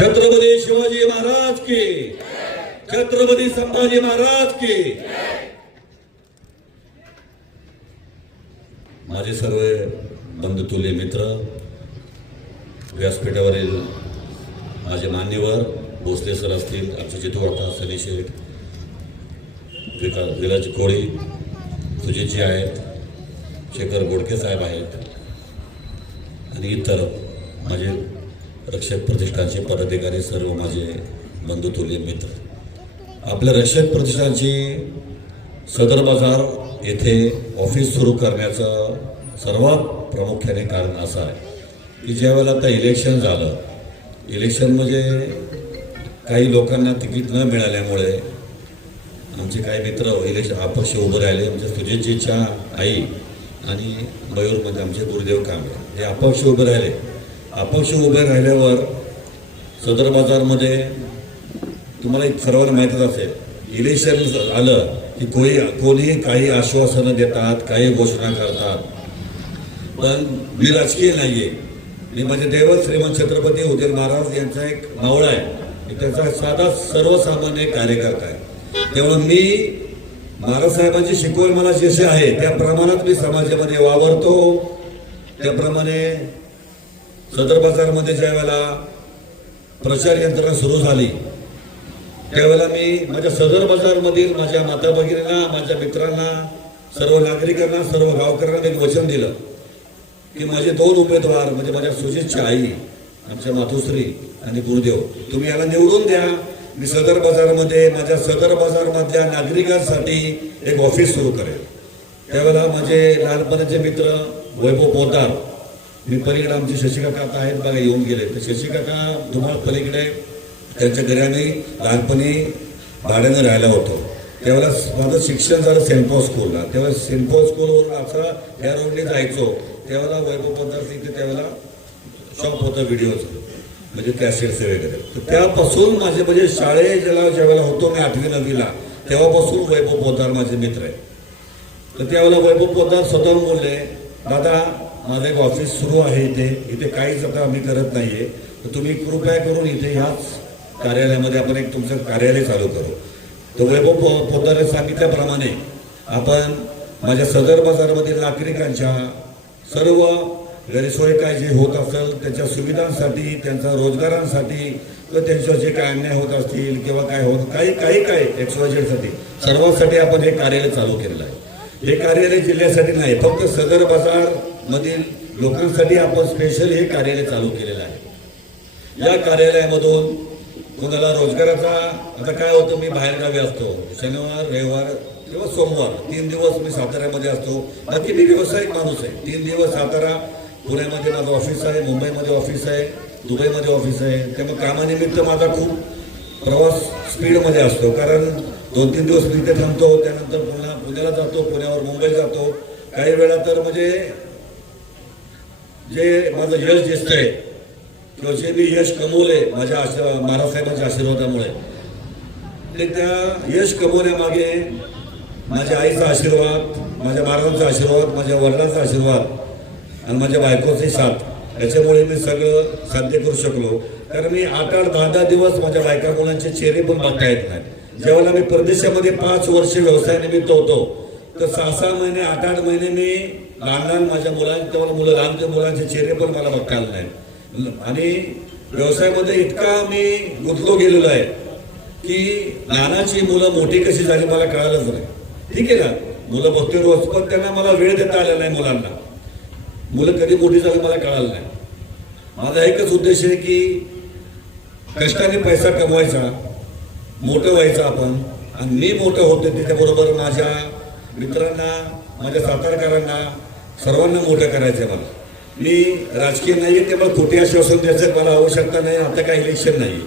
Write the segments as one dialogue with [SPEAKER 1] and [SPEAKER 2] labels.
[SPEAKER 1] छत्रपती शिवाजी महाराज की छत्रपती संभाजी महाराज की माझे सर्व बंधुतुल्य मित्र व्यासपीठावरील माझे मान्यवर भोसले सर असतील आमचे जितू वाटा सनी शेठ विका विलाज कोळी सुजितजी आहेत शेखर गोडके साहेब आहेत आणि इतर माझे रक्षक प्रतिष्ठानचे पदाधिकारी सर्व माझे बंधुतुल्य मित्र. आपल्या रक्षक प्रतिष्ठानची सदर बाजार येथे ऑफिस सुरू करण्याचं सर्वात प्रामुख्याने कारण असं आहे की ज्यावेळेला आता इलेक्शन झालं इलेक्शन म्हणजे काही लोकांना तिकीट न मिळाल्यामुळे आमचे काही मित्र इलेक्शन अपक्ष उभे राहिले म्हणजे सुजितजीच्या आई आणि मयूर म्हणजे आमचे गुरुदेव कांबळे हे अपक्ष उभे राहिले. अपक्ष उभे राहिल्यावर सदर बाजारमध्ये तुम्हाला एक सर्वांना माहीतच असेल इलेक्शन आलं की कोणी कोणी काही आश्वासनं देतात काही घोषणा करतात. पण मी राजकीय नाही आहे मी माझे दैवत श्रीमंत छत्रपती उदय महाराज यांचा एक मावळा आहे. त्यांचा साधा सर्वसामान्य कार्यकर्ता आहे. तेव्हा मी महाराज साहेबांची शिकवण मला जसे आहे त्या प्रमाणात मी समाजामध्ये वावरतो. त्याप्रमाणे सदर बाजारमध्ये ज्या वेळेला प्रचार यंत्रणा सुरू झाली त्यावेळेला मी माझ्या सदर बाजारमधील माझ्या माता भगिनींना माझ्या मित्रांना सर्व नागरिकांना सर्व गावकऱ्यांना एक वचन दिलं की माझे दोन उमेदवार म्हणजे माझ्या सुजितची आई आमच्या मातोश्री आणि गुरुदेव तुम्ही याला निवडून द्या. मी सदर बाजारमध्ये माझ्या सदर बाजारमधल्या नागरिकांसाठी एक ऑफिस सुरू करेल. त्यावेळेला माझे लहानपणाचे मित्र वैभव पोतार मी पलीकडे आमचे शशिकाका आता आहेत बघा येऊन गेले. तर शशिकाका तुम्हाला पलीकडे त्यांच्या घरी आम्ही लहानपणी भाड्यानं राहायला होतो. त्यावेळेला माझं शिक्षण झालं सेंट पॉल स्कूलला. तेव्हा सेंट पॉल स्कूलवरून असं या रोडने जायचो. त्यावेळेला वैभव पदार्थ तिथे त्यावेळेला शॉप होतं व्हिडिओचं म्हणजे कॅसेट्स वगैरे. तर त्यापासून माझे म्हणजे शाळेत ज्याला ज्यावेळेला होतो मी आठवी नववीला तेव्हापासून वैभव पोदार माझे मित्र आहे तर त्यावेळेला वैभव पोतार स्वतःहून बोलले दादा माझं एक ऑफिस सुरू आहे इथे. इथे काहीच आता आम्ही करत नाहीये. तर तुम्ही कृपया करून इथे ह्याच कार्यालयामध्ये आपण एक तुमचं कार्यालय चालू करू. तर वैभव पोतारे सांगितल्याप्रमाणे आपण माझ्या सदर बाजारमधील नागरिकांच्या सर्व गैरसोय काय जे होत असेल त्याच्या सुविधांसाठी त्यांच्या रोजगारांसाठी किंवा त्यांच्यावर जे काय अन्याय होत असतील किंवा काय होत काही काही काय एक्सवायझेडसाठी सर्वांसाठी आपण हे कार्यालय चालू केलेलं आहे. हे कार्यालय जिल्ह्यासाठी नाही फक्त सदर बाजार मधील लोकांसाठी आपण स्पेशल हे कार्यालय चालू केलेलं आहे. या कार्यालयामधून कोणाला रोजगाराचा आता काय होतं मी बाहेरगावी असतो. शनिवार रविवार किंवा सोमवार तीन दिवस मी साताऱ्यामध्ये असतो. नक्की मी व्यावसायिक माणूस आहे. तीन दिवस सातारा पुण्यामध्ये माझं ऑफिस आहे मुंबईमध्ये ऑफिस आहे दुबईमध्ये ऑफिस आहे. त्यामुळे कामानिमित्त माझा खूप प्रवास स्पीडमध्ये असतो. कारण दोन तीन दिवस मी इथे थांबतो त्यानंतर पुन्हा पुण्याला जातो पुण्यावर मुंबईला जातो. काही वेळा तर म्हणजे जे माझं यश दिसतंय किंवा जे मी यश कमवले माझ्या आशीर्वाद महाराजसाहेबांच्या आशीर्वादामुळे. ते त्या यश कमवण्यामागे माझ्या आईचा आशीर्वाद माझ्या महाराजांचा आशीर्वाद माझ्या वडिलांचा आशीर्वाद आणि माझ्या बायकोचे साथ. याच्यामुळे मी सगळं साध्य करू शकलो. कारण मी आठ आठ दहा दहा दिवस माझ्या बायका मुलांचे चेहरे पण बघता येत नाही ज्यावेळेला मी परदेशामध्ये पाच वर्ष व्यवसायानिमित्त होतो तर सहा सहा महिने आठ आठ महिने मी लहान लहान माझ्या मुलांच्या मला मुलं लहान मुलांचे चेहरे पण मला बघता आले नाही आणि व्यवसायामध्ये इतका मी गुंतलो गेलेलो आहे की लहानाची मुलं मोठी कशी झाली मला कळालंच नाही. ठीक आहे ना? मुलं बघते रोज पण त्यांना मला वेळ देता आलेला नाही मुलांना. मुलं कधी मोठी झाली मला कळालं नाही. माझा एकच उद्देश आहे की कष्टाने पैसा कमवायचा मोठं व्हायचं आपण. आणि मी मोठं होते त्याच्याबरोबर माझ्या मित्रांना माझ्या सातारकरांना सर्वांना मोठं करायचं आहे मला. मी राजकीय नाही आहे त्यामुळे खोटे आश्वासन द्यायचं मला आवश्यकता नाही आता काही इलेक्शन नाही.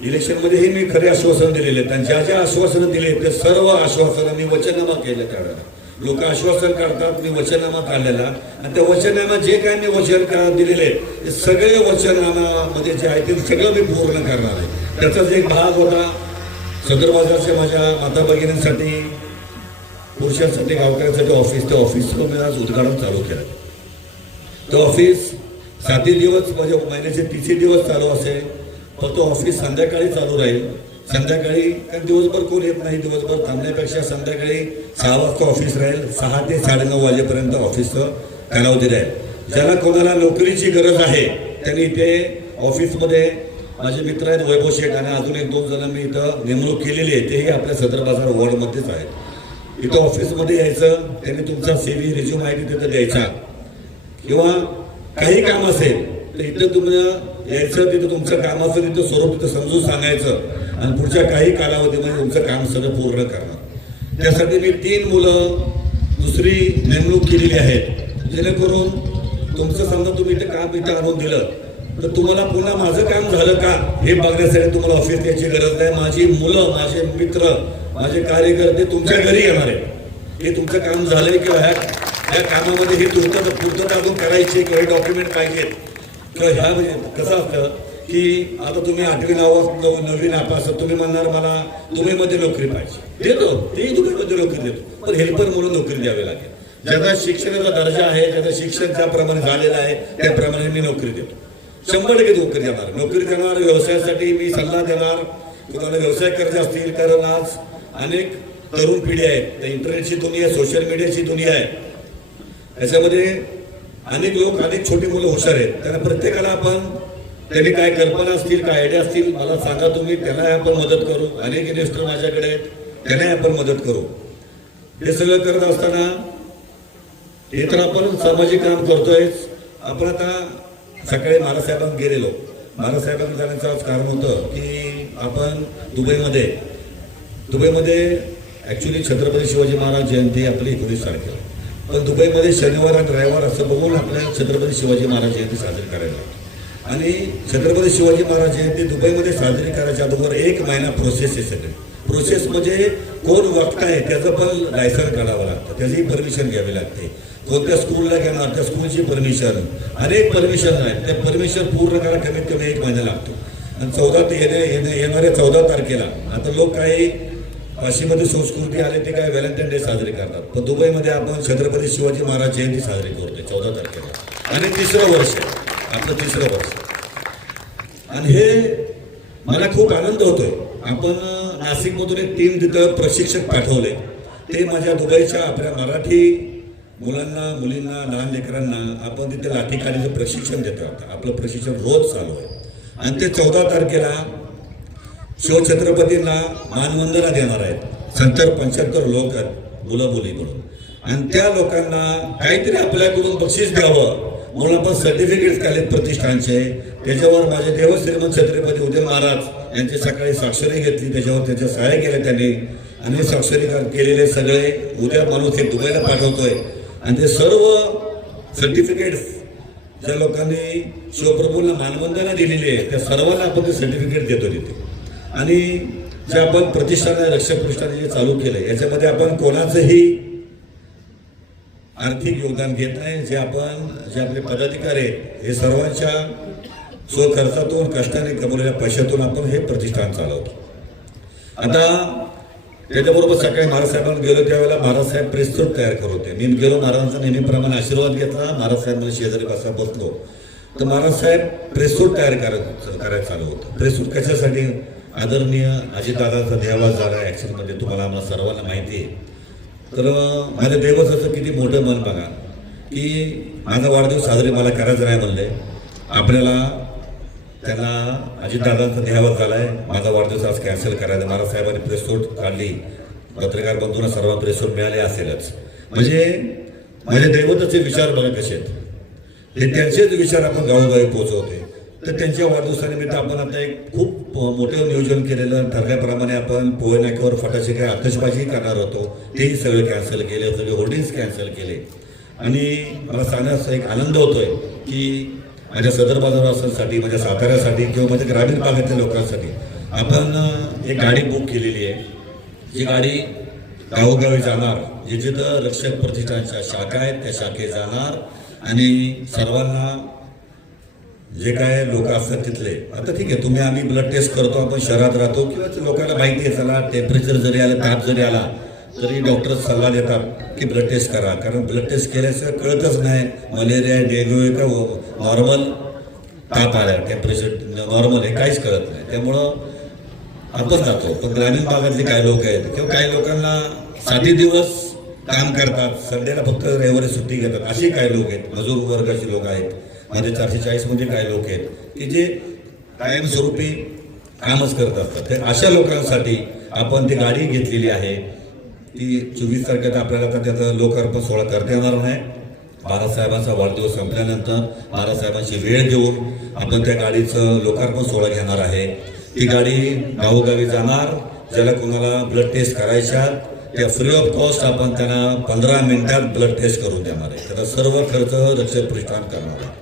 [SPEAKER 1] इलेक्शनमध्येही मी खरे आश्वासन दिलेले आहेत. आणि ज्या ज्या आश्वासनं दिले ते सर्व आश्वासनं मी वचननामा केले त्यावेळेला. लोक आश्वासन करतात मी वचननामा काढलेला. आणि त्या वचननामा जे काय मी वचन का दिलेले ते सगळे वचननामामध्ये जे आहे ते सगळं मी पूर्ण करणार आहे. त्याचाच एक भाग होता सदरबाजारच्या माझ्या माता भगिनींसाठी पुरुषांसाठी गावकऱ्यांसाठी ऑफिस ते ऑफिसचं मी आज उद्घाटन चालू केलं ते ऑफिस साती दिवस म्हणजे महिन्याचे तिसरे दिवस चालू असेल फक्त ऑफिस संध्याकाळी चालू राहील. संध्याकाळी कारण दिवसभर कोण येत नाही दिवसभर थांबण्यापेक्षा संध्याकाळी सहा वाजता ऑफिस राहील सहा ते साडेनऊ वाजेपर्यंत ऑफिसचं कालावधी राहील. ज्याला कोणाला नोकरीची गरज आहे त्यांनी इथे ऑफिसमध्ये माझे मित्र आहेत वैभव शेठ आणि अजून एक दोन जण मी इथं नेमणूक केलेली आहे तेही आपल्या सदर बाजार वॉर्डमध्येच आहेत. इथं ऑफिसमध्ये यायचं त्यांनी तुमचा सेवी रिझ्यूम आय डी तिथं द्यायचा. किंवा काही काम असेल तर इथं तुम्हाला यायचं तिथं तुमचं काम असेल तिथं स्वरूप तिथं समजून सांगायचं. आणि पुढच्या काही कालावधीमध्ये तुमचं काम सगळं पूर्ण करणार. त्यासाठी मी तीन मुलं दुसरी नेमणूक केलेली आहेत. जेणेकरून तुमचं समजा तुम्ही इथं काम इथं आणून दिलं तर तुम्हाला पुन्हा माझं काम झालं का? हे बघण्यासाठी तुम्हाला ऑफिस यायची गरज नाही. माझी मुलं माझे मित्र माझे कार्यकर्ते तुमच्या घरी येणार आहेत. हे तुमचं काम झालंय किंवा ह्या या कामामध्ये ही पूर्तता पूर्तता अजून करायची किंवा हे डॉक्युमेंट पाहिजेत. किंवा ह्या म्हणजे कसं असतं की आता तुम्ही आठवी नावास नववी नापास तुम्ही म्हणणार मला तुम्ही मध्ये नोकरी पाहिजे. देतो. तेही तुम्ही मध्ये नोकरी देतो. पण हेल्पर म्हणून नोकरी द्यावी लागेल. ज्याचा शिक्षणाचा दर्जा आहे ज्याचा शिक्षण ज्याप्रमाणे झालेलं आहे त्याप्रमाणे मी नोकरी देतो. शंभर टक्के नोकरी देणार. नोकरी देणार व्यवसायासाठी मी सल्ला देणार. तुम्हाला व्यवसाय करायचे असतील कारण आज अनेक तरुण पिढी आहेत. त्या इंटरनेटची दुनिया आहे सोशल मीडियाची दुनिया आहे. याच्यामध्ये अनेक लोक अनेक छोटी मुलं हुशार आहेत. त्यांना प्रत्येकाला आपण त्यांनी काय कल्पना असतील काय आयडिया असतील मला सांगा तुम्ही. त्यांना आपण मदत करू. अनेक इन्व्हेस्टर माझ्याकडे आहेत. त्यांनाही आपण मदत करू. हे सगळं करत असताना हे तर आपण सामाजिक काम करतोय आपण आता सकाळी महाराजसाहेबांना गेलेलो. महाराजसाहेबांना जाण्याचं आज कारण होतं की आपण दुबईमध्ये दुबईमध्ये ॲक्च्युली छत्रपती शिवाजी महाराज जयंती आपली एकोणीस तारखेला पण दुबईमध्ये शनिवार आणि रविवार असं बघून आपल्या छत्रपती शिवाजी महाराज जयंती साजरी करायला आणि छत्रपती शिवाजी महाराज जयंती दुबईमध्ये साजरी करायच्या अगोदर एक महिना प्रोसेस आहे सगळे. प्रोसेस म्हणजे कोण वक्ता आहे त्याचं पण लायसन काढावं लागतं. त्याचीही परमिशन घ्यावी लागते. कोणत्या स्कूलला घेणार त्या स्कूलची परमिशन अनेक परमिशन आहेत. त्या परमिशन पूर्ण करायला कमीत कमी एक महिना लागतो. आणि चौदा ते येणे येणाऱ्या चौदा तारखेला आता लोक काही काशीमध्ये संस्कृती आले ते काय व्हॅलेंटाईन डे साजरे करतात. पण दुबईमध्ये आपण छत्रपती शिवाजी महाराज जयंती साजरी करतोय चौदा तारखेला. आणि तिसरं वर्ष आहे. आपलं तिसरं वर्ष. आणि हे मला खूप आनंद होतोय. आपण नाशिकमधून एक टीम तिथं प्रशिक्षक पाठवले. ते माझ्या दुबईच्या आपल्या मराठी मुलांना मुलींना लहान लेकरांना आपण तिथे लाठीकाठीचं प्रशिक्षण देत आता आपलं प्रशिक्षण रोज चालू आहे. आणि ते चौदा तारखेला शिवछत्रपतींना मानवंदना देणार आहेत. सत्तर पंच्याहत्तर लोक आहेत मुलं मुली म्हणून. आणि त्या लोकांना काहीतरी आपल्याकडून बक्षीस द्यावं म्हणून आपण सर्टिफिकेट काढले प्रतिष्ठानचे. त्याच्यावर माझे देवश्रीमंत छत्रपती उदय महाराज. यांची सकाळी स्वाक्षरी घेतली त्याच्यावर त्याच्या सहाय्य केल्या त्यांनी. आणि हे स्वाक्षरी केलेले सगळे उद्या माणूस हे दुबईला पाठवतोय. आणि ते सर्व सर्टिफिकेट ज्या लोकांनी शिवप्रभूंना मानवंदना दिलेली आहे त्या सर्वांना आपण ते सर्टिफिकेट देतो तिथे. आणि जे आपण प्रतिष्ठान रक्षक प्रतिष्ठाने जे चालू केलं आहे याच्यामध्ये आपण कोणाचंही आर्थिक योगदान घेत नाही. जे आपण जे आपले पदाधिकारी आहेत हे सर्वांच्या स्वखर्चातून कष्टाने कमवलेल्या पैशातून आपण हे प्रतिष्ठान चालवतो. आता त्याच्याबरोबर सकाळी महाराजसाहेबांना गेलो त्यावेळेला महाराजसाहेब प्रेसरूट तयार करत होते. मी गेलो महाराजांचा नेहमीप्रमाणे आशीर्वाद घेतला. महाराजसाहेब शेजारी बसा बसलो. तर महाराजसाहेब प्रेसरूट तयार करत करायला चालू होतं. प्रेसरूट कशासाठी? आदरणीय अजितदादाचा देहावास झाला. ॲक्च्युअलमध्ये म्हणजे तुम्हाला आम्हाला सर्वांना माहिती आहे. तर माझ्या देवसाचं किती मोठं मन बघा की माझा वाढदिवस साजरे मला करायचं नाही म्हणले. आपल्याला त्यांना अजितदादांचा देहावर आहे माझा वाढदिवस आज कॅन्सल करायचा मला साहेबांनी प्रेसोट काढली. पत्रकार बंधूंना सर्वांना प्रेसोट मिळाले असेलच. म्हणजे माझे दैवताचे विचार बघा कसे आहेत हे त्यांचेच विचार आपण गावोगावी पोहोचवते तर त्यांच्या वाढदिवसानिमित्त आपण आता एक खूप मोठं नियोजन केलेलं ठरल्याप्रमाणे आपण पोहे नाक्यावर फटाचे काय आतषबाजी करणार होतो. तेही सगळे कॅन्सल केले. सगळे होर्डिंग्स कॅन्सल केले. आणि मला सांगण्याचा एक आनंद होतोय की माझ्या सदर बाजार माझ्या साताऱ्यासाठी किंवा माझ्या ग्रामीण भागातल्या लोकांसाठी आपण एक गाडी बुक केलेली आहे. जी गाडी गावोगावी जाणार जे जिथं रक्षक प्रतिष्ठानच्या शाखा आहेत त्या शाखेत जाणार आणि सर्वांना जे काय लोक असतात तिथले आता ठीक आहे तुम्ही आम्ही ब्लड टेस्ट करतो आपण शहरात राहतो किंवा लोकांना माहिती आहे चला टेम्परेचर जरी आलं ताप जरी आला तरी डॉक्टर सल्ला देतात की ब्लड टेस्ट करा. कारण ब्लड टेस्ट केल्याशिवाय कळतच नाही मलेरिया डेंग्यू आहे का हो- नॉर्मल ताप आला टेम्परेचर नॉर्मल आहे काहीच कळत नाही. त्यामुळं आपण जातो. पण ग्रामीण भागातले काही लोक आहेत किंवा काही लोकांना साधे दिवस काम करतात संडेला फक्त रविवारी सुट्टी घेतात असे काही लोक आहेत. मजूर वर्गाचे लोक आहेत मध्ये चारशे चाळीसमध्ये काही लोक आहेत की जे कायमस्वरूपी कामच करत असतात. तर अशा लोकांसाठी आपण ती गाडी घेतलेली आहे. ती चोवीस तारखेला आपल्याला तर त्याचं लोकार्पण सोहळा करता येणार नाही. बाळासाहेबांचा वाढदिवस संपल्यानंतर बाळासाहेबांची वेळ देऊन आपण त्या गाडीचं लोकार्पण सोहळा घेणार आहे. ती गाडी गावोगावी जाणार ज्याला कोणाला ब्लड टेस्ट करायच्या त्या फ्री ऑफ कॉस्ट आपण त्यांना पंधरा मिनिटात ब्लड टेस्ट करून देणार आहे. त्याचा सर्व खर्च रक्षक प्रतिष्ठान करणार आहे.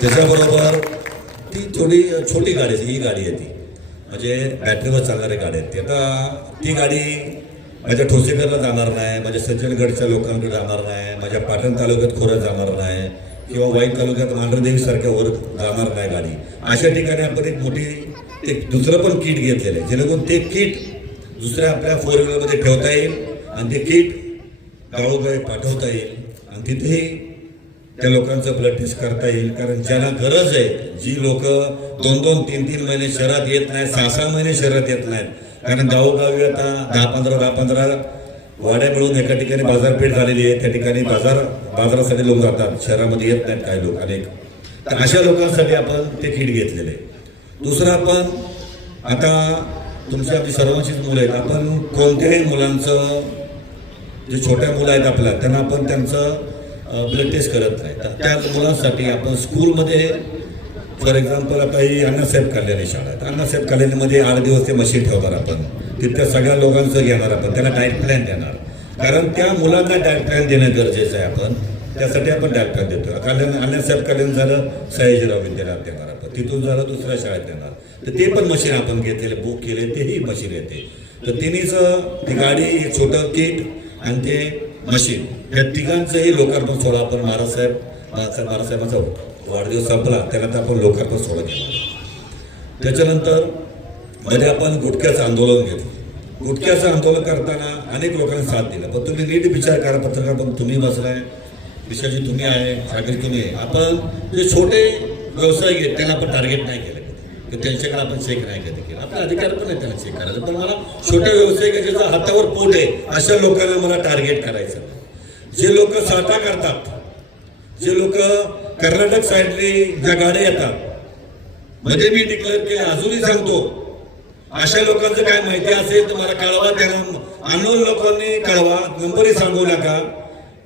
[SPEAKER 1] त्याच्याबरोबर ती थोडी छोटी गाडी आहे ही गाडी आहे ती. म्हणजे बॅटरीवर चालणारी गाडी आहे ती. आता ती गाडी माझ्या ठोसेकरला जाणार नाही माझ्या सज्जनगडच्या लोकांकडे जाणार नाही माझ्या पाटण तालुक्यात खोऱ्यात जाणार नाही किंवा वाईट तालुक्यात मांढरदेवी सारख्या वर जाणार नाही गाडी. अशा ठिकाणी आपण एक मोठी एक दुसरं पण किट घेतलेलं आहे. जेणेकरून ते किट दुसऱ्या आपल्या फोर व्हीलरमध्ये ठेवता येईल आणि ते किट गावोगावी पाठवता येईल. आणि तिथेही त्या लोकांचं ब्लड टेस्ट करता येईल. कारण ज्यांना गरज आहे जी लोक दोन दोन तीन तीन महिने शहरात येत नाहीत सहा सहा महिने शहरात येत नाहीत कारण गावोगावी आता दहा पंधरा दहा पंधरा वाड्या मिळून एका ठिकाणी बाजारपेठ झालेली आहे. त्या ठिकाणी बाजार बाजारासाठी लोक जातात. शहरामध्ये येत नाहीत काही लोक अनेक. तर अशा लोकांसाठी आपण ते किट घेतलेले आहे. दुसरं आपण आता तुमच्या आपली सर्वांचीच मुलं आहेत. आपण कोणत्याही मुलांचं जे छोट्या मुलं आहेत आपल्या त्यांना आपण त्यांचं ब्लड टेस्ट करत नाही. तर त्या मुलांसाठी आपण स्कूलमध्ये फॉर एक्झाम्पल आता ही अण्णासाहेब कल्याणी शाळा आहे. तर अण्णासाहेब कल्याणीमध्ये आठ दिवस ते मशीन ठेवणार आपण. तिथल्या सगळ्या लोकांचं घेणार आपण. त्यांना डायट प्लॅन देणार. कारण त्या मुलांना डायट प्लॅन देणं गरजेचं आहे आपण. त्यासाठी आपण डायट प्लॅन देतो कल्याण अण्णासाहेब कल्याण झालं सयाजीराव विद्यालयात देणार आपण. तिथून झालं दुसऱ्या शाळेत देणार. तर ते पण मशीन आपण घेतलेले बुक केले तेही मशीन येते. तर तिन्हीचं ती गाडी एक छोटं किट आणि ते मशीन. या तिघांचंही लोकार्पण सोहळा आपण महाराज साहेब महाराज साहेबांचा होतो. वाढदिवस संपला त्यानंतर आपण लोकार्पण सोहळा केला त्याच्यानंतरमध्ये आपण गुटख्याचं आंदोलन घेतलं. गुटख्याचं आंदोलन करताना अनेक लोकांनी साथ दिला. पण तुम्ही नीट विचार करा पत्रकार पण तुम्ही बसलाय. विषयाची तुम्ही आहे सागरी तुम्ही आहे. आपण जे छोटे व्यवसाय घेत त्यांना आपण टार्गेट नाही केलं. तर की त्यांच्याकडे आपण चेक नाही कधी केला. आपला अधिकार पण आहे त्यांना चेक करायचा. पण मला छोट्या व्यावसायिकाच्या हातावर पोट आहे अशा लोकांना मला टार्गेट करायचं. जे लोक साठा करतात जे लोक कर्नाटक साईडने ज्या गाड्या येतात म्हणजे मी डिक्लेअर केले अजूनही सांगतो अशा लोकांचं काय माहिती असेल तर मला कळवा त्यांना अनोन लोकांनी कळवा नंबरही सांगू नका.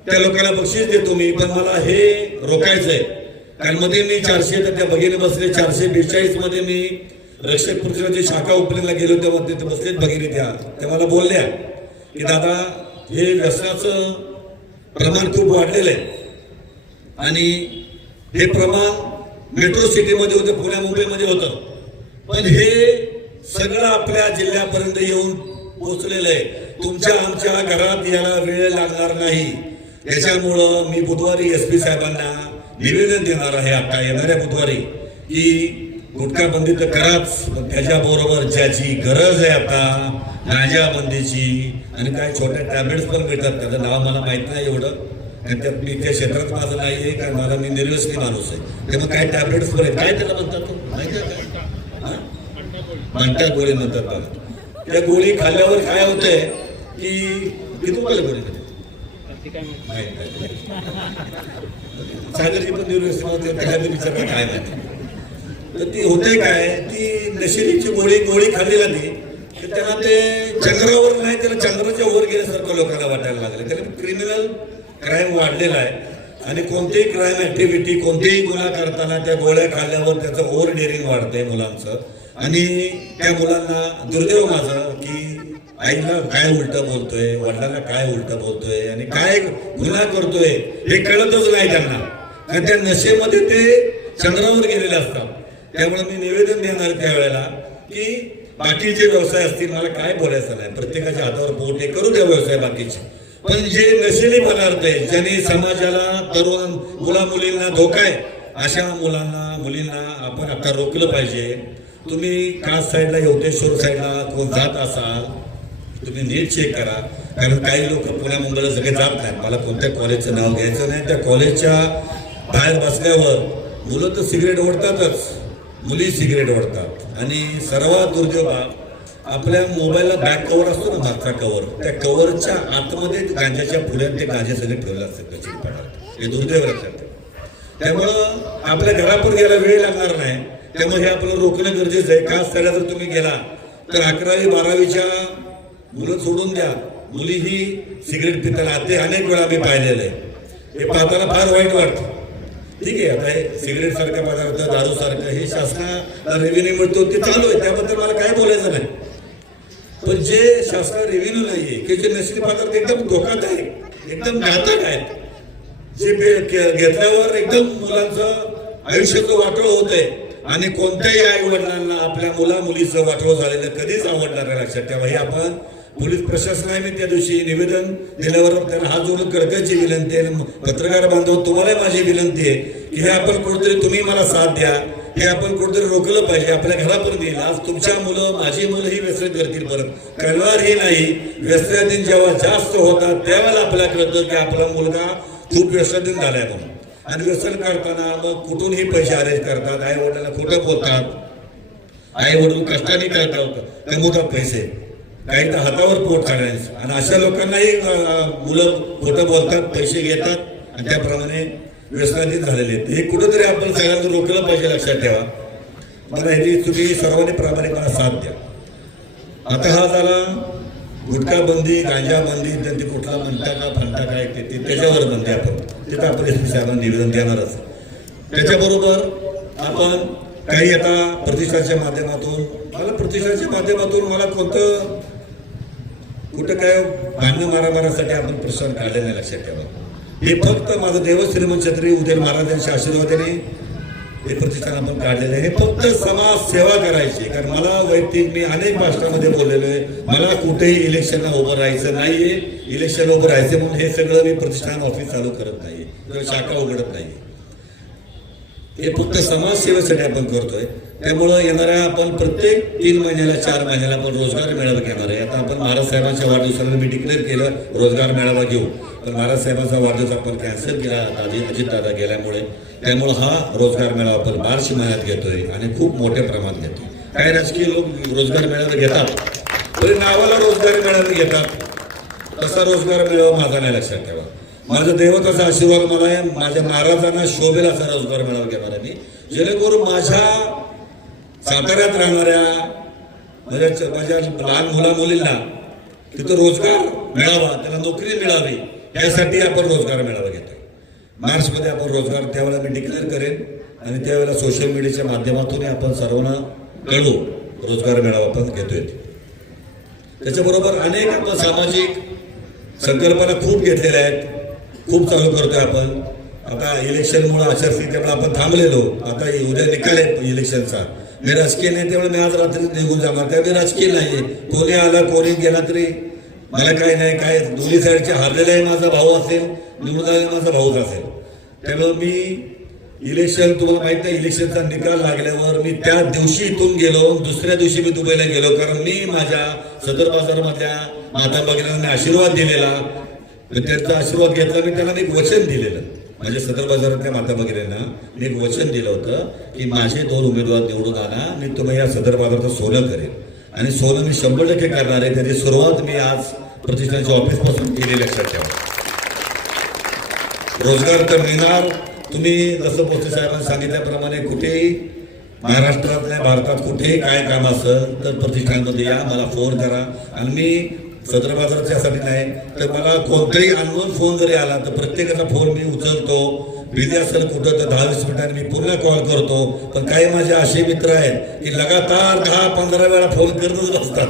[SPEAKER 1] त्या लोकांना बक्षीस देतो मी पण मला हे रोखायचंय कारण मध्ये मी चारशे तर त्या भगिनी बसले चारशे बेचाळीसमध्ये मी रक्षक पृथ्वीची शाखा ओपनिंगला गेलो तेव्हा तिथे बसलेत भगिनी त्या. त्या मला बोलल्या की दादा हे व्यसनाचं प्रमाण खूप वाढलेलं आहे. आणि हे प्रमाण मेट्रो सिटीमध्ये होतं पुण्या मुंबईमध्ये होतं. पण हे सगळं आपल्या जिल्ह्यापर्यंत येऊन पोहोचलेलं आहे. तुमच्या आमच्या घरात याला वेळ लागणार नाही. त्याच्यामुळं मी बुधवारी एस पी साहेबांना निवेदन देणार आहे आता येणाऱ्या बुधवारी की गुटखा बंदी तर कराच पण त्याच्याबरोबर ज्याची गरज आहे आता गांजा बंदीची आणि काय छोट्या टॅबलेट्स पण मिळतात त्याचं नाव मला माहीत नाही एवढं. आणि त्या मी त्या क्षेत्रात माझं नाही आहे कारण मला मी निर्व्यसनी माणूस आहे. त्यामुळे काय टॅबलेट्स पण काय त्याला म्हणतात माहिती काय म्हणतात गोळी म्हणतात त्याला. त्या गोळी खाल्ल्यावर काय होतंय की किती रुपयाला गोळी सागरजी पण निर्व्यसनी होते त्याला विचारलं काय माहिती. तर ती होते काय ती नशिरीची गोळी गोळी खाल्ली जाते तर त्यांना ते चंद्रावर नाही त्याला चंद्राच्या वर गेल्यासारखं लोकांना वाटायला लागले. त्याला क्रिमिनल क्राईम वाढलेला आहे. आणि कोणतीही क्राईम ऍक्टिव्हिटी कोणतेही गुन्हा करताना त्या गोळ्या खाल्ल्यावर त्याचं ओव्हर डेअरिंग वाढतंय मुलांचं. आणि त्या मुलांना दुर्दैव माझं की आईला काय उलटं बोलतोय वडिलांना काय उलट बोलतोय आणि काय गुन्हा करतोय हे कळतच नाही त्यांना. कारण त्या नशेमध्ये ते चंद्रावर गेलेले असतात. त्यामुळे मी निवेदन देणार त्यावेळेला की बाकीचे व्यवसाय असतील मला काय बोलायचं नाही. प्रत्येकाच्या हातावर बोट हे करू द्या व्यवसाय बाकीचे. पण जे नशेली पदार्थ आहे ज्याने समाजाला तरुण मुला मुलींना धोका आहे अशा मुलांना मुलींना आपण आता रोखलं पाहिजे. तुम्ही कास साईडला यवतेश्वर साईडला कोण जात असाल तुम्ही नीट चेक करा. कारण काही लोक पुण्या मुंबईला सगळे जात नाहीत. मला कोणत्या कॉलेजचं नाव घ्यायचं नाही. त्या कॉलेजच्या बाहेर बसल्यावर मुलं तर सिगरेट ओढतातच. मुली सिगरेट ओढतात. आणि सर्वात दुर्दैव आपल्या मोबाईलला बॅक कव्हर असतो ना मागचा कव्हर त्या कव्हरच्या आतमध्ये गांजाच्या पुढ्यात ते गांजे सगळे ठेवले असतात पदार्थ हे दुर्दैव लक्षात. त्यामुळं आपल्या घरापूर गेला वेळ लागणार नाही. त्यामुळे हे आपलं रोखणं गरजेचं आहे. खास त्याला जर तुम्ही गेला तर अकरावी बारावीच्या मुलं सोडून द्या. मुलीही सिगरेट पिताना ते अनेक वेळा आम्ही पाहिलेलं आहे. हे पाहताना फार वाईट वाटतं. ठीक आहे आता हे सिगरेट सारखा पदार्थ दारू सारखं हे शासना रेव्हेन्यू मिळतो ते चालू आहे. त्याबद्दल मला काय बोलायचं नाही. पण जे शासनाला रेव्हेन्यू नाहीये की जे नशीब पदार्थ एकदम धोकादायक एकदम घातक आहेत जे घेतल्यावर एकदम मुलांचं आयुष्याचं वाटोळ आहे. आणि कोणत्याही आई वडिलांना आपल्या मुला मुलीचं वाटोळ झालेलं कधीच आवडणार नाही लक्षात ठेवा. हे आपण पोलीस प्रशासनाने त्या दिवशी निवेदन दिल्यावर त्यांना हात जोडून कडक्याची विनंती आहे. पत्रकार बांधव तुम्हालाही माझी विनंती आहे की हे आपण कुठेतरी तुम्ही मला साथ द्या. हे आपण कुठेतरी रोखलं पाहिजे आपल्या घरापर्यंत येईल. आज तुमच्या मुलं माझी मुलं ही व्यसन करतील परत. कळणार ही नाही. व्यसनाधीन जेव्हा जास्त होतात त्यावेळेला आपल्याला कळतं की आपला मुलगा खूप व्यसनाधीन झालाय म्हणून. आणि व्यसन करताना मग कुठूनही पैसे अरेंज करतात. आई वडिलांना खोटं बोलतात. आई वडील कष्टाने करतात. कमवतात पैसे. काही तर हातावर पोट काढायचं आणि अशा लोकांनाही मुलं खोटं बोलतात पैसे घेतात. आणि त्याप्रमाणे व्यसनाधीन झालेले आहेत. हे कुठंतरी आपण सगळ्यांना रोखलं पाहिजे लक्षात ठेवा. मला ह्याची तुम्ही सर्वांनी प्रामाणिकपणा साथ द्या. आता हा झाला गुटखा बंदी गांजा बंदी त्यांचे कुठला म्हणता का फंटा काय ते त्याच्यावर बंदी आपण. तिथं आपण एस पी साहेबांना निवेदन देणारच. त्याच्याबरोबर आपण काही आता प्रतिष्ठाच्या माध्यमातून मला प्रतिष्ठाच्या माध्यमातून मला कोणतं कुठं काय भांडण मारामारासाठी आपण प्रश्न काढले नाही लक्षात ठेवा. हे फक्त माझं देव श्रीमंत छत्री उदय महाराजांच्या आशीर्वादाने हे प्रतिष्ठान आपण काढलेलं आहे. हे फक्त समाज सेवा करायची कारण मला वैयक्तिक मी अनेक भाषणामध्ये बोललेलो आहे. मला कुठेही इलेक्शनला उभं राहायचं नाहीये. इलेक्शन उभं राहायचं म्हणून हे सगळं मी प्रतिष्ठान ऑफिस चालू करत नाही. किंवा शाखा उघडत नाही. हे फक्त समाजसेवेसाठी आपण करतोय. त्यामुळं येणाऱ्या आपण प्रत्येक तीन महिन्याला चार महिन्याला आपण रोजगार मेळावा घेणार आहे. आता आपण महाराज साहेबांच्या वाढदिवसाला मी डिक्लेअर केलं रोजगार मेळावा घेऊ. तर महाराज साहेबांचा वाढदिवस आपण कॅन्सल केला. आधी अजितदादा गेल्यामुळे. त्यामुळं हा रोजगार मेळावा आपण मार्च महिन्यात घेतोय आणि खूप मोठ्या प्रमाणात घेतोय. काही राजकीय लोक रोजगार मेळावे घेतात. तरी नावाला रोजगार मेळावे घेतात. तसा रोजगार मिळावा माझा नाही लक्षात ठेवा. माझं देवताचा आशीर्वाद मला आहे. माझ्या महाराजांना शोभेल असा रोजगार मिळावा घेणार आहे मी. जेणेकरून माझ्या साताऱ्यात राहणाऱ्या माझ्या माझ्या लहान मुला मुलींना तिथं रोजगार मिळावा त्यांना नोकरी मिळावी. यासाठी आपण रोजगार मेळावा घेतोय. मार्चमध्ये आपण रोजगार त्यावेळेला मी डिक्लेअर करेन आणि त्यावेळेला सोशल मीडियाच्या माध्यमातून आपण सर्वांना कळू रोजगार मेळावा आपण घेतोय. त्याच्याबरोबर अनेक आपण सामाजिक संकल्पना खूप घेतलेल्या आहेत. खूप चालू करतोय आपण. आता इलेक्शनमुळे आचारसंहितेमुळे आपण थांबलेलो. आता उद्या निकाल आहेत इलेक्शनचा मी राजकीय नाही त्यामुळे मी आज रात्री निघून जाणार. त्या मी राजकीय नाही कोणी आला कोणी गेला तरी मला काही नाही काय दोन्ही साईडचे हारलेलाही माझा भाऊ असेल निवडून आलेला माझा भाऊच असेल. त्यामुळे मी इलेक्शन तुम्हाला माहीत नाही इलेक्शनचा निकाल लागल्यावर मी त्या दिवशी इथून गेलो दुसऱ्या दिवशी मी दुबईला गेलो कारण मी माझ्या सदर बाजारमधल्या माता भगिनींना आशीर्वाद दिलेला. त्यांचा आशीर्वाद घेतला मी त्यांना एक वचन दिलेलं. माझ्या सदर बाजारातल्या माता भगिनींना मी एक वचन दिलं होतं की माझे दोन उमेदवार निवडून आणा मी तुम्ही या सदर बाजाराचं सोनं करेन. आणि सोनं मी शंभर टक्के करणार आहे. त्याची सुरुवात मी आज प्रतिष्ठानच्या ऑफिसपासून केली लक्षात ठेवा रोजगार तर मिळणार. तुम्ही जसं पोस्टे साहेबांनी सांगितल्याप्रमाणे कुठेही महाराष्ट्रातल्या भारतात कुठेही काय काम असेल तर प्रतिष्ठानमध्ये या. मला फोन करा. आणि मी सदर बाजाराच्यासाठी नाही तर मला कोणताही अननोन फोन जरी आला तर प्रत्येकाचा फोन मी उचलतो. बिझी असेल कुठं तर दहा वीस मिनिटांनी मी पुन्हा कॉल करतो. पण काही माझे असे मित्र आहेत की लगातार दहा पंधरा वेळा फोन करतच बसतात.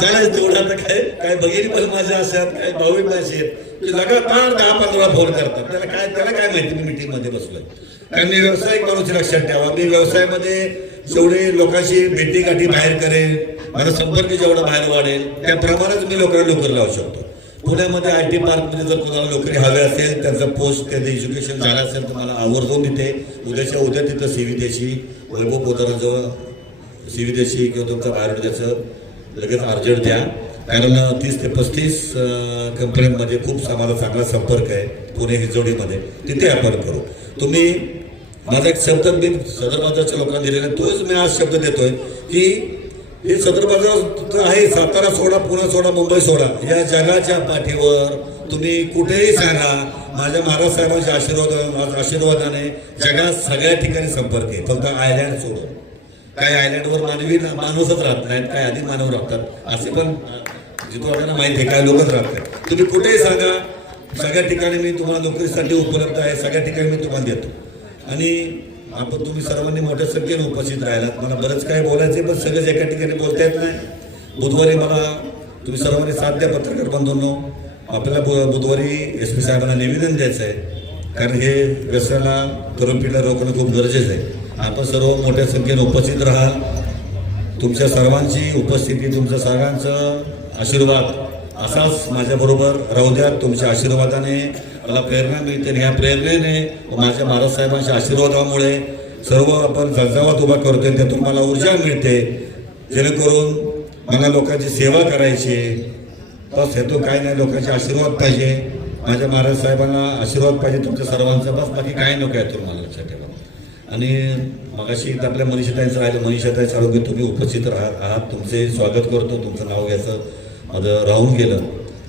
[SPEAKER 1] चालेल तेवढा तर काय काय भगिनी पण माझ्या आहेत काय भाऊ माझे आहेत की लगातार दहा पंधरा फोन करतात. त्याला काय त्याला काय माहिती मी मिटिंगमध्ये बसलोय. कारण मी व्यावसायिक माणूस लक्षात ठेवा. मी व्यवसायामध्ये जेवढे लोकांशी भेटी गाठी बाहेर करेन माझा संपर्क जेवढा बाहेर वाढेल त्याप्रमाणेच मी लोकांना नोकरी लावू शकतो. पुण्यामध्ये आय टी पार्कमध्ये जर कोणाला नोकरी हवी असेल त्यांचं पोस्ट त्यांचं एज्युकेशन झालं असेल तर मला आवर्जून तिथे उद्याच्या उद्या तिथं सी विदेशी वैभव पोतराजवळ सी विदेशी किंवा तुमचा बाहेर लगेच अर्जंट द्या कारण तीस ते पस्तीस कंपन्यांमध्ये खूप आम्हाला चांगला संपर्क आहे पुणे हिजोडीमध्ये तिथे आपण करू तुम्ही माझा एक शब्द मी सदर बाजारच्या लोकांना दिलेला आहे. तोच मी आज शब्द देतोय की हे सदर बाजार आहे सातारा सोडा पुणे सोडा मुंबई सोडा. या जगाच्या पाठीवर तुम्ही कुठेही सांगा माझ्या महाराज साहेबांच्या आशीर्वाद आशीर्वादाने जगात सगळ्या ठिकाणी संपर्क आहे. फक्त आयलँड सोडून. काही आयलँडवर मानवी माणूसच राहत नाहीत काही अधिक मानव राहतात. असे पण जिथं आपल्याला माहिती आहे काय लोकच राहतात तुम्ही कुठेही सांगा सगळ्या ठिकाणी मी तुम्हाला नोकरीसाठी उपलब्ध आहे सगळ्या ठिकाणी मी तुम्हाला देतो. आणि आपण तुम्ही सर्वांनी मोठ्या संख्येने उपस्थित राहिलात. मला बरंच काय बोलायचं पण सगळंच एका ठिकाणी बोलता येत नाही. बुधवारी मला तुम्ही सर्वांनी साथ द्या पत्रकार बंधूंनो आपल्याला बु- बुधवारी एस पी साहेबांना निवेदन द्यायचं आहे कारण हे व्यसनाला तरुण पिढीला रोखणं खूप गरजेचं आहे. आपण सर्व मोठ्या संख्येने उपस्थित राहाल. तुमच्या सर्वांची उपस्थिती तुमच्या सर्वांचं आशीर्वाद असाच माझ्याबरोबर. राहू द्या तुमच्या आशीर्वादाने मला प्रेरणा मिळते आणि ह्या प्रेरणेने माझ्या महाराज साहेबांच्या आशीर्वादामुळे सर्व आपण झंझावात उभा करतोय त्यातून मला ऊर्जा मिळते. जेणेकरून मला लोकांची सेवा करायची बस हेतू काय नाही लोकांचे आशीर्वाद पाहिजे. माझ्या महाराज साहेबांना आशीर्वाद पाहिजे तुमच्या सर्वांचा. बस बाकी काय नको आहे तुम्हाला लक्षात ठेवा. आणि मगाशी इथं आपल्या मनीषताईंचं राहिलं. मनीषताई चालू तुम्ही उपस्थित राहत आहात. तुमचे स्वागत करतो. तुमचं नाव घ्यायचं. माझं राहून गेलं.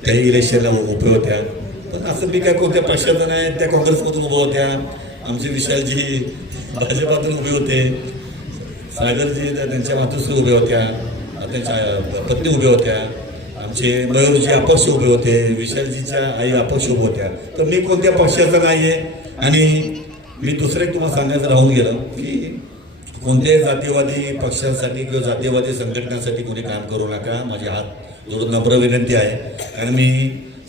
[SPEAKER 1] त्याही इलेक्शनला उभे होत्या. पण असं मी काय कोणत्या पक्षाचं नाही त्या काँग्रेसमधून उभं होत्या. आमचे विशालजी भाजपातून उभे होते. सागरजी त्यांच्या मातृश्री उभे होत्या. त्यांच्या पत्नी उभ्या होत्या. आमचे मयूरजी अपक्ष उभे होते. विशालजीच्या आई अपक्ष उभे होत्या. तर मी कोणत्या पक्षाचा नाही आहे आणि मी दुसरे तुम्हाला सांगायचं राहून गेलं की कोणत्याही जातीवादी पक्षांसाठी किंवा जातीवादी संघटनांसाठी कोणी काम करू नका. माझे हात जोडून नम्र विनंती आहे. कारण मी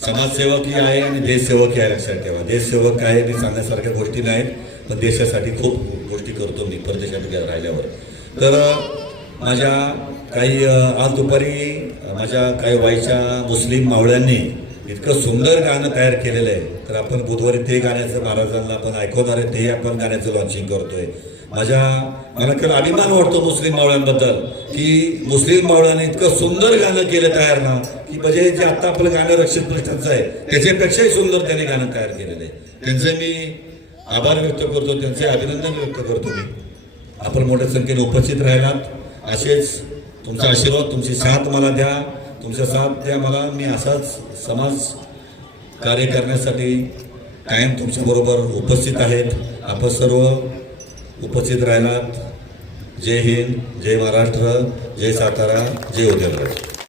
[SPEAKER 1] समाजसेवकही आहे आणि देशसेवकही आहे लक्षात ठेवा. देशसेवक काय मी सांगण्यासारख्या गोष्टी नाहीत पण देशासाठी खूप गोष्टी करतो मी परदेशात राहिल्यावर. तर माझ्या काही आज दुपारी माझ्या काही वाईच्या मुस्लिम मावळ्यांनी इतकं सुंदर गाणं तयार केलेलं आहे. तर आपण बुधवारी ते गाण्याचं महाराजांना आपण ऐकवणार आहे ते आपण गाण्याचं लॉन्चिंग करतोय. माझ्या मला केवळ अभिमान वाटतो मुस्लिम मावळ्यांबद्दल की मुस्लिम मावळ्यांनी इतकं सुंदर गाणं केलं तयार ना की म्हणजे जे आता आपलं गाणं रक्षित पृष्ठाचं आहे त्याच्यापेक्षाही सुंदर त्याने गाणं तयार केलेलं आहे. त्यांचे मी आभार व्यक्त करतो त्यांचे अभिनंदन व्यक्त करतो मी. आपण मोठ्या संख्येने उपस्थित राहिलात. असेच तुमचा आशीर्वाद तुमची साथ मला द्या. तुमचा साथ द्या मला. मी असाच समाज कार्य करण्यासाठी कायम तुमच्याबरोबर उपस्थित आहेत. आपण सर्व उपस्थित राहिलात जय हिंद जय महाराष्ट्र जय सातारा जय उदयनराज.